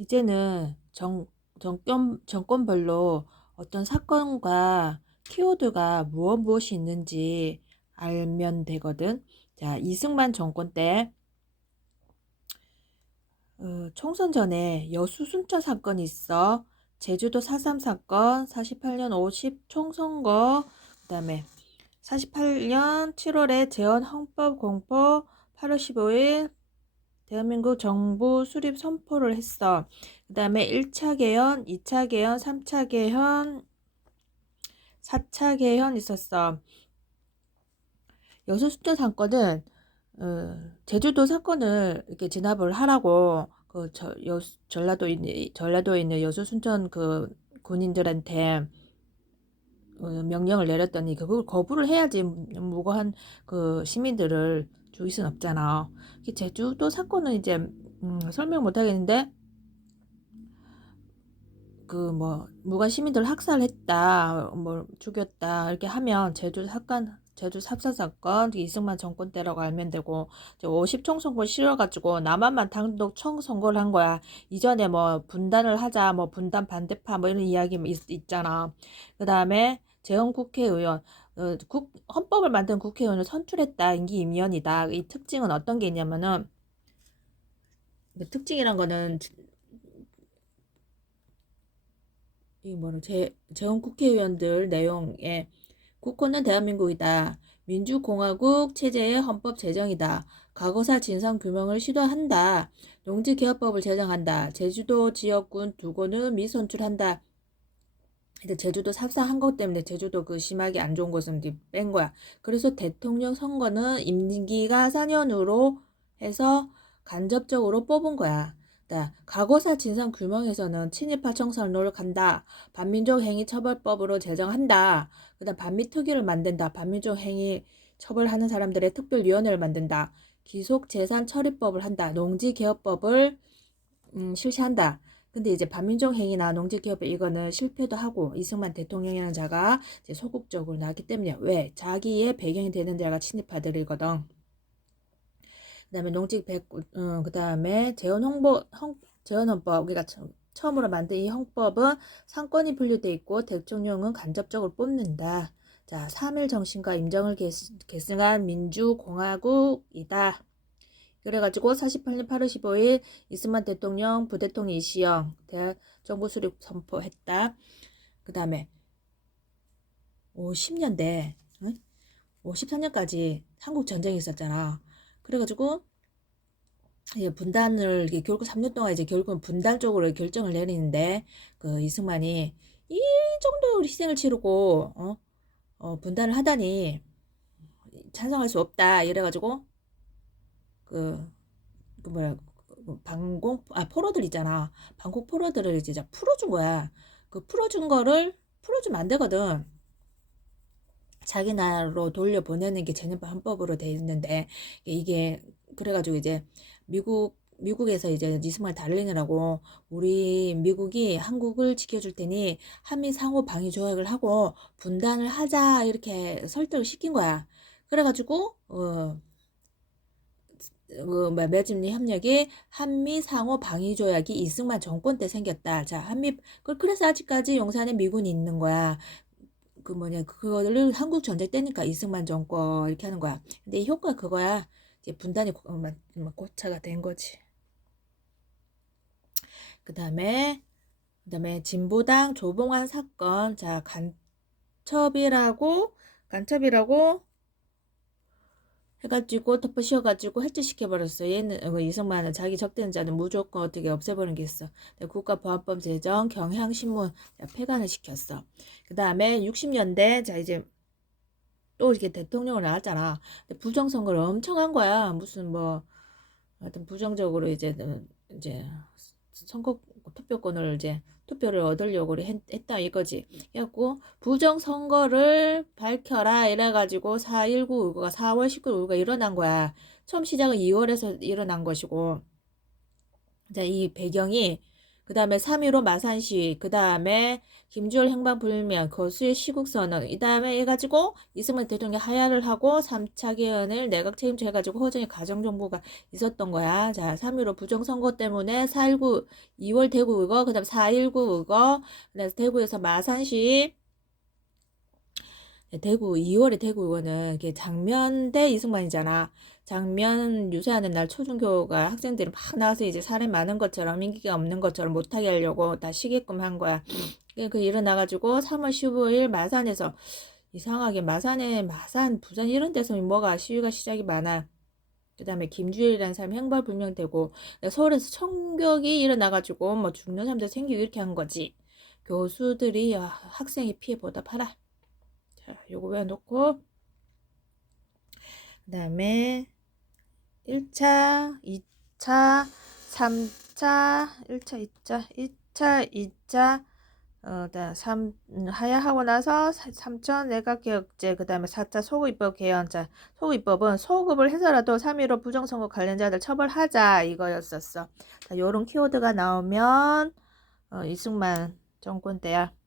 이제는 정, 정권, 정권별로 어떤 사건과 키워드가 무엇 무엇이 있는지 알면 되거든. 자, 이승만 정권 때 어, 총선 전에 여수 순천 사건이 있어. 제주도 4.3 사건, 48년 50 총선거, 그 다음에 48년 7월에 재헌 헌법 공포, 8월 15일 대한민국 정부 수립 선포를 했어. 그 다음에 1차 개헌, 2차 개헌, 3차 개헌, 4차 개헌 있었어. 여수 순천 사건은 어, 제주도 사건을 이렇게 진압을 하라고 그 저, 여, 전라도 전라도에 있는 여수 순천 그 군인들한테 어, 명령을 내렸더니 그걸 거부를 해야지 무고한 그 시민들을 죽일 순 없잖아. 제주도 사건은 이제 음, 설명 못 하겠는데 그 뭐 무관 시민들 학살했다, 뭐 죽였다 이렇게 하면 제주 사건 제주 삽사 사건 이승만 정권 때라고 알면 되고 50 총 선거 실어가지고 남한만 단독 총 선거를 한 거야. 이전에 뭐 분단을 하자, 뭐 분단 반대파 뭐 이런 이야기 있, 있잖아. 그 다음에 재헌 국회의원 어, 국, 헌법을 만든 국회의원을 선출했다. 임기 임연이다. 이 특징은 어떤 게 있냐면은 그 특징이란 거는 이 뭐로 재, 재헌 국회의원들 내용에 국호는 대한민국이다. 민주공화국 체제의 헌법 제정이다. 과거사 진상 규명을 시도한다. 농지개혁법을 제정한다. 제주도 지역군 두고는 미선출한다. 근데 제주도 삽사한 것 때문에 제주도 그 심하게 안 좋은 것은 뺀 거야. 그래서 대통령 선거는 임기가 4년으로 해서 간접적으로 뽑은 거야. 과거사 진상 규명에서는 친일파 청산을 노력한다. 반민족 행위 처벌법으로 제정한다. 그다음 반미 특위를 만든다. 반민족 행위 처벌하는 사람들의 특별위원회를 만든다. 기속 재산 처리법을 한다. 농지 개혁법을 음, 실시한다. 근데 이제 반민족 행위나 농지 개혁 이거는 실패도 하고 이승만 대통령이라는 자가 이제 소극적으로 나왔기 때문에 왜 자기의 배경이 되는 자가 친일파들이거든. 그다음에 농직 백, 어, 그다음에 재원 홍보 헌, 재원 헌법 우리가 처음으로 만든 이 헌법은 상권이 분류돼 있고 대통령은 간접적으로 뽑는다. 자, 3일 정신과 임정을 계승한 민주공화국이다. 그래가지고 48년 8월 15일 이승만 대통령 부대통령 이시영 대학 정부 수립 선포했다. 그 다음에 50년대, 응? 54년까지 한국 전쟁이 있었잖아. 그래가지고 분단을 결국 3년 동안 이제 결국은 분단 쪽으로 결정을 내리는데 그 이승만이 이 정도 희생을 치르고 어, 어 분단을 하다니 찬성할 수 없다 이래가지고 그, 그 뭐야 그 방공 아 포로들 있잖아. 방공 포로들을 이제 풀어준 거야. 그 풀어준 거를 풀어주면 안 되거든. 자기 나라로 돌려보내는 게 제네바 헌법으로 돼 있는데 이게 그래가지고 이제 미국 미국에서 이제 이스마엘 달리느라고 우리 미국이 한국을 지켜줄 테니 한미 상호 방위 조약을 하고 분단을 하자 이렇게 설득을 시킨 거야. 그래가지고 어, 그 매짐리 협력이 한미 상호 방위 조약이 이승만 정권 때 생겼다. 자, 한미 그래서 아직까지 용산에 미군이 있는 거야. 그 뭐냐 그거를 한국 전쟁 때니까 이승만 정권 이렇게 하는 거야. 근데 이 효과 그거야. 이제 분단이 고차가 된 거지. 그 다음에 그 다음에 진보당 조봉환 사건 자 간첩이라고 간첩이라고 해가지고 덮어 씌워가지고 해체시켜버렸어. 얘는 어, 이승만은 자기 적대는 자는 무조건 어떻게 없애버리는 게 있어. 국가보안법 제정 경향신문 폐간을 시켰어. 그 다음에 60년대 자 이제 또 이렇게 대통령을 나왔잖아. 부정선거를 엄청 한 거야. 무슨 뭐 하여튼 부정적으로 이제 어, 이제 선거 투표권을 이제 투표를 얻으려고 했, 다 이거지. 그래갖고 부정선거를 밝혀라 이래가지고 4.19 울고가 4월 19일 울고가 일어난 거야. 처음 시작은 2월에서 일어난 것이고 이제 이 배경이 그 다음에 3.15 마산시, 그 다음에 김주열 행방불명, 거수의 시국선언, 이 다음에 해가지고 이승만 대통령이 하야를 하고 3차 개헌을 내각 책임져 해가지고 허정의 가정정부가 있었던 거야. 자, 3.15 부정선거 때문에 4.19 2월 대구 의거, 그 다음 4.19 의거, 그래서 대구에서 마산시, 네, 대구 2월에 대구 의원은 이게 장면 대 이승만이잖아. 장면 유세하는 날 초중교가 학생들이 막 나와서 이제 사람 많은 것처럼 인기가 없는 것처럼 못하게 하려고 다 쉬게끔 한 거야. 그 일어나가지고 3월 15일 마산에서 이상하게 마산에 마산 부산 이런 데서 뭐가 시위가 시작이 많아. 그 다음에 김주일이라는 사람이 행방불명되고 서울에서 총격이 일어나가지고 뭐 죽는 사람들 생기고 이렇게 한 거지. 교수들이 야, 학생이 피해 보답하라. 자, 요거 외워놓고 그 다음에 1차, 2차, 3차, 1차, 2차, 1차, 2차, 어, 다 3, 하야하고 나서 3천 내각 개혁제, 그 다음에 4차 소급입법 개헌. 자, 소급입법은 소급을 해서라도 3.15 부정선거 관련자들 처벌하자 이거였었어. 자, 요런 키워드가 나오면 어, 이승만 정권 때야.